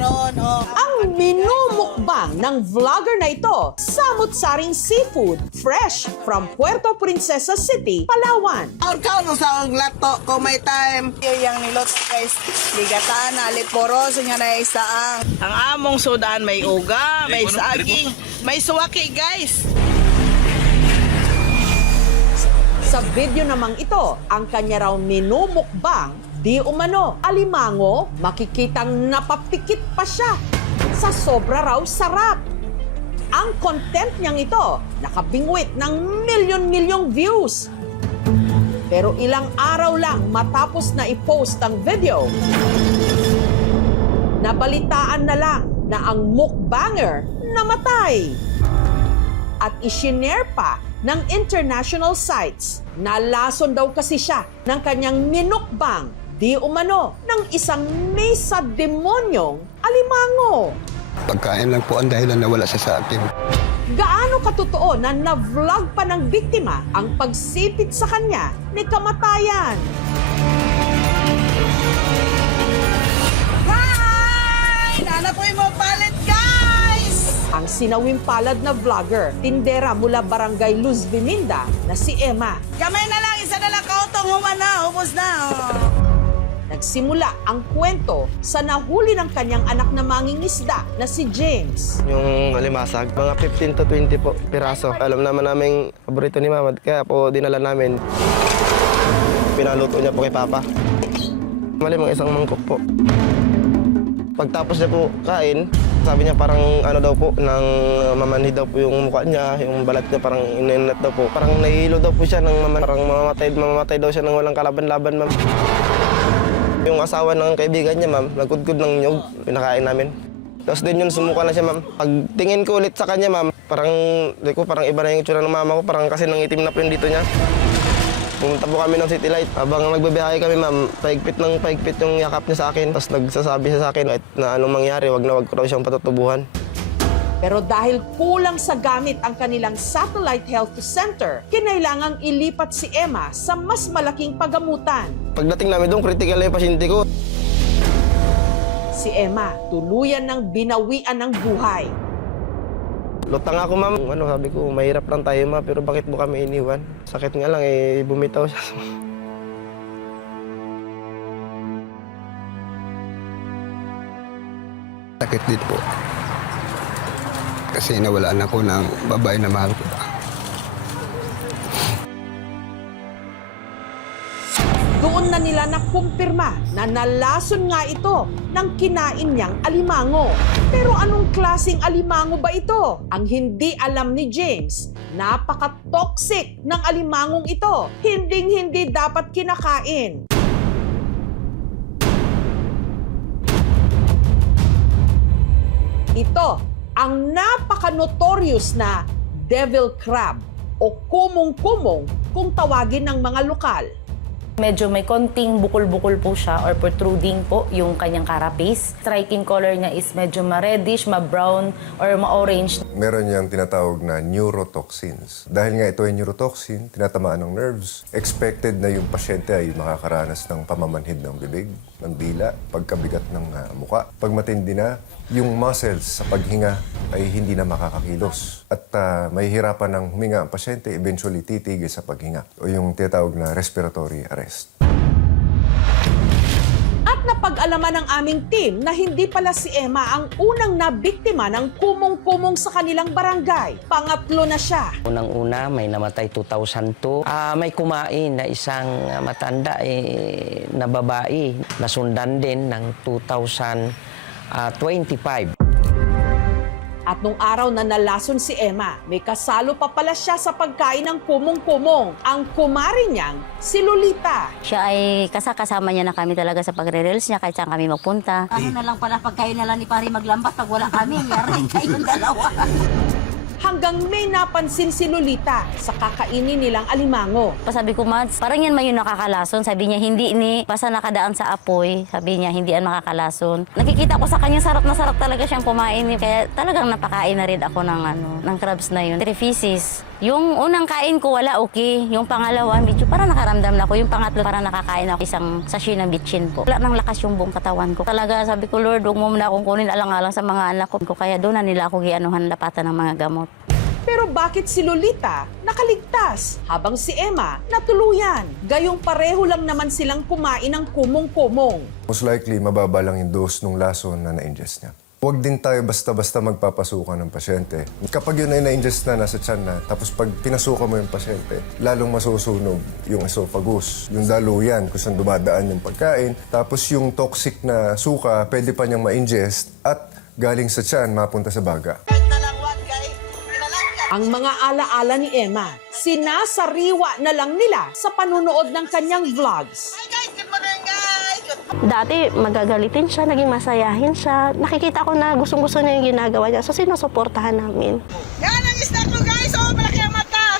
karon. Oh. Ang minumukbang ng vlogger na ito, samut-saring seafood, fresh from Puerto Princesa City, Palawan. Kaon sa ang lato kung may time. Yung nilot guys, ligataan na aliporos nga na isaang. Ang among sudan may uga, may saging, may suwaki guys. Sa video namang ito, ang kanya raw minumukbang, di umano, alimango, makikitang napapikit pa siya. Sa sobra raw sarap. Ang content niyang ito, nakabingwit ng milyon-milyong views. Pero ilang araw lang matapos na i-post ang video, nabalitaan na lang na ang mukbanger namatay. At isinare pa ng international sites. Nalason daw kasi siya ng kanyang minukbang, di umano, ng isang may sa demonyong alimango. Pagkain lang po ang dahilan na wala siya sa akin. Gaano katotoo na na-vlog pa ng biktima ang pagsipit sa kanya ni kamatayan? Hi! Nana po mo palit guys! Ang sinawing palad na vlogger, tindera mula Barangay Luz Biminda na si Emma. Kamay na lang, isa na lang kautong human na, ubos na. Oh. Nagsimula ang kwento sa nahuli ng kanyang anak na mangingisda na si James. Yung alimasag, mga 15 to 20 po piraso. Alam naman namin paborito ni Mama, kaya po dinala namin. Pinaluto niya po kay Papa. Mali mga isang mangkok po. Pagtapos niya po kain, sabi niya parang ano daw po, nang mamanhid daw po yung mukha niya, yung balat niya parang ininat daw po. Parang nahihilo daw po siya ng parang mamamatay daw siya ng walang kalaban-laban, ma'am. Yung asawa ng kaibigan niya, ma'am, nagkudkud ng nyog, pinakain namin. Tapos din yun, sumuka na siya, ma'am. Pagtingin ko ulit sa kanya, ma'am, parang iba na yung itsura ng mama ko, parang kasi nangitim na po yung dito niya. Pumunta po kami ng City Light. Habang nagbibiyahe kami, ma'am, paigpit yung yakap niya sa akin. Tapos nagsasabi siya sa akin na anong mangyari, wag ko raw siyang patutubuhan. Pero dahil kulang sa gamit ang kanilang satellite health center, kinailangang ilipat si Emma sa mas malaking pagamutan. Pagdating namin doon, critical na yung pasyente ko. Si Emma, tuluyan ng binawian ng buhay. Lutang ako, ma'am. Sabi ko, mahirap lang tayo, ma, pero bakit mo kami iniwan? Sakit nga lang, bumitaw siya. Sakit din po. Kasi nawalaan ako ng babae na mahal ko. Doon na nila nakumpirma na nalason nga ito ng kinain niyang alimango. Pero anong klaseng alimango ba ito? Ang hindi alam ni James, napaka-toxic ng alimangong ito. Hinding-hindi dapat kinakain. Ito ang napaka-notorious na devil crab o kumong-kumong kung tawagin ng mga lokal. Medyo may konting bukol-bukol po siya or protruding po yung kanyang carapace. Striking color niya is medyo ma-reddish, ma-brown, or ma-orange. Meron niyang tinatawag na neurotoxins. Dahil nga ito ay neurotoxin, tinatamaan ng nerves, expected na yung pasyente ay makakaranas ng pamamanhid ng bibig, ng dila, pagkabigat ng muka. Pag matindi na, yung muscles sa paghinga ay hindi na makakakilos. At mahihirapan ng huminga ang pasyente, eventually titigil sa paghinga o yung tinatawag na respiratory arrest. At napag-alaman ng aming team na hindi pala si Emma ang unang nabiktima ng kumong-kumong sa kanilang barangay. Pangatlo na siya. Unang-una, may namatay 2002. May kumain na isang matanda na babae. Nasundan din ng 2025. At nung araw na nalason si Emma, may kasalo pa pala siya sa pagkain ng kumong-kumong. Ang kumari niyang si Lolita. Siya ay kasama niya na kami talaga sa pagre-reels niya kahit saan kami magpunta. Ano na lang pala pagkain na lang ni Pari maglambat pag wala kami, meron kayong dalawa. Hanggang may napansin si Lolita sa kakainin nilang alimango. Sabi ko, Mads, parang yan may yung nakakalason. Sabi niya, hindi ni basta nakadaan sa apoy. Sabi niya, hindi yan makakalason. Nakikita ko sa kanya, sarap na sarap talaga siyang pumain. Kaya talagang napakain na rin ako ng crabs na yun. 3 feces. Yung unang kain ko, wala okay. Yung pangalawa, medyo parang nakaramdam na ako. Yung pangatlo, parang nakakain ako isang sachet ng bitchin po. Wala nang lakas yung buong katawan ko. Talaga, sabi ko, Lord, huwag mo muna akong kunin alang-alang sa mga anak ko. Kaya doon na nila ako gianuhan lapatan ng mga gamot. Pero bakit si Lolita nakaligtas habang si Emma natuluyan? Gayong pareho lang naman silang kumain ng kumong-kumong. Most likely, mababa lang yung dose ng lason na na-ingest niya. Huwag din tayo basta-basta magpapasukan ng pasyente. Kapag yun ay na-ingest na, nasa tiyan na, tapos pag pinasukan mo yung pasyente, lalong masusunog yung esophagus, yung daluyan kung saan dumadaan yung pagkain. Tapos yung toxic na suka, pwede pa niyang ma-ingest at galing sa tiyan, mapunta sa baga. Ang mga alaala ni Emma, sinasariwa na lang nila sa panunood ng kanyang vlogs. Dati magagalitin siya, naging masayahin siya. Nakikita ko na gustong-gusto niya yung ginagawa niya. So sinusuportahan namin. Yan ang snack ko guys! Oh, malaki ang mata!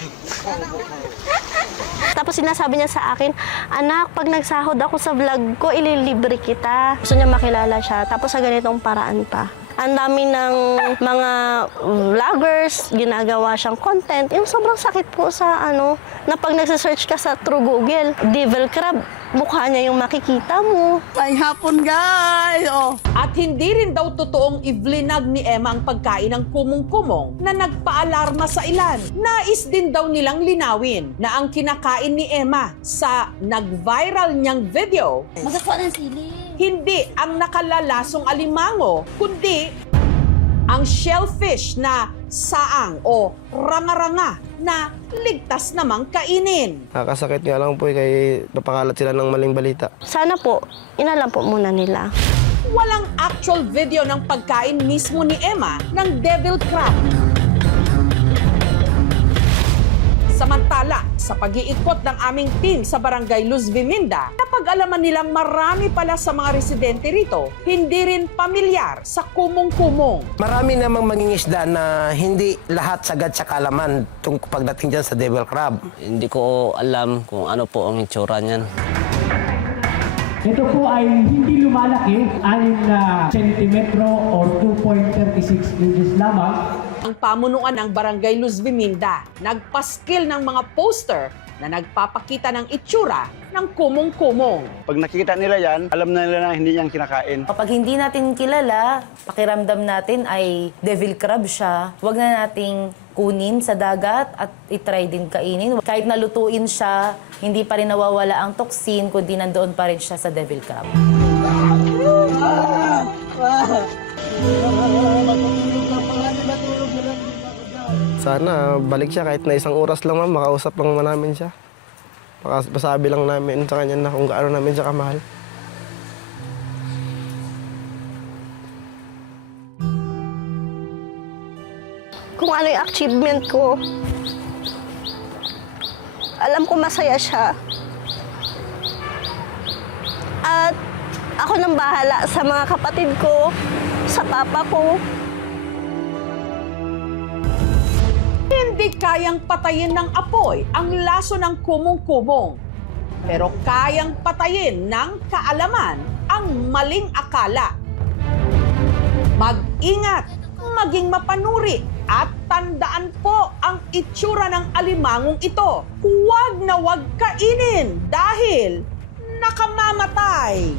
Tapos sinasabi niya sa akin, anak, pag nagsahod ako sa vlog ko, ililibre kita. Gusto niya makilala siya. Tapos sa ganitong paraan pa. Ang dami ng mga vloggers, ginagawa siyang content. Yung sobrang sakit po sa na pag nagsisearch ka sa True Google, devil crab, mukha niya yung makikita mo. Ay, hapon guys! Oh. At hindi rin daw totoong iblinag ni Emma ang pagkain ng kumong-kumong na nagpaalarma sa ilan. Nais din daw nilang linawin na ang kinakain ni Emma sa nag-viral niyang video, Magawa ng sili. hindi ang nakalalasong alimango, kundi ang shellfish na saang o ranga-ranga na ligtas namang kainin. Nakakasakit nga lang po kay napakalat sila ng maling balita. Sana po, inalam po muna nila. Walang actual video ng pagkain mismo ni Emma ng devil crab. Samantala, sa pag-iikot ng aming team sa Barangay Luz Viminda, napag-alaman nilang marami pala sa mga residente rito, hindi rin pamilyar sa kumong-kumong. Marami namang mangingisda na hindi lahat sagad sa kalaman pagdating dyan sa devil crab. Hindi ko alam kung ano po ang itsura niyan. Ito po ay hindi lumalaki, 6 na sentimetro or 2.36 inches lamang. Ang pamunuan ng Barangay Luz Viminda nagpaskil ng mga poster na nagpapakita ng itsura ng kumong-kumong. Pag nakikita nila yan, alam na nila na hindi yan kinakain. Kapag hindi natin kilala, pakiramdam natin ay devil crab siya, huwag na nating kunin sa dagat at itry din kainin. Kahit nalutuin siya, hindi pa rin nawawala ang toxin, kundi nandoon pa rin siya sa devil crab. Sana balik siya kahit na isang oras lang, ma'am, makausap lang namin siya. Masabi lang namin sa kanya na kung gaano namin siya kamahal. Kung ano yung achievement ko, alam ko masaya siya. At ako nang bahala sa mga kapatid ko, sa papa ko. Hindi kayang patayin ng apoy ang laso ng kumong-kumong. Pero kayang patayin ng kaalaman ang maling akala. Mag-ingat, maging mapanuri, at tandaan po ang itsura ng alimangong ito. Huwag na huwag kainin dahil nakamamatay.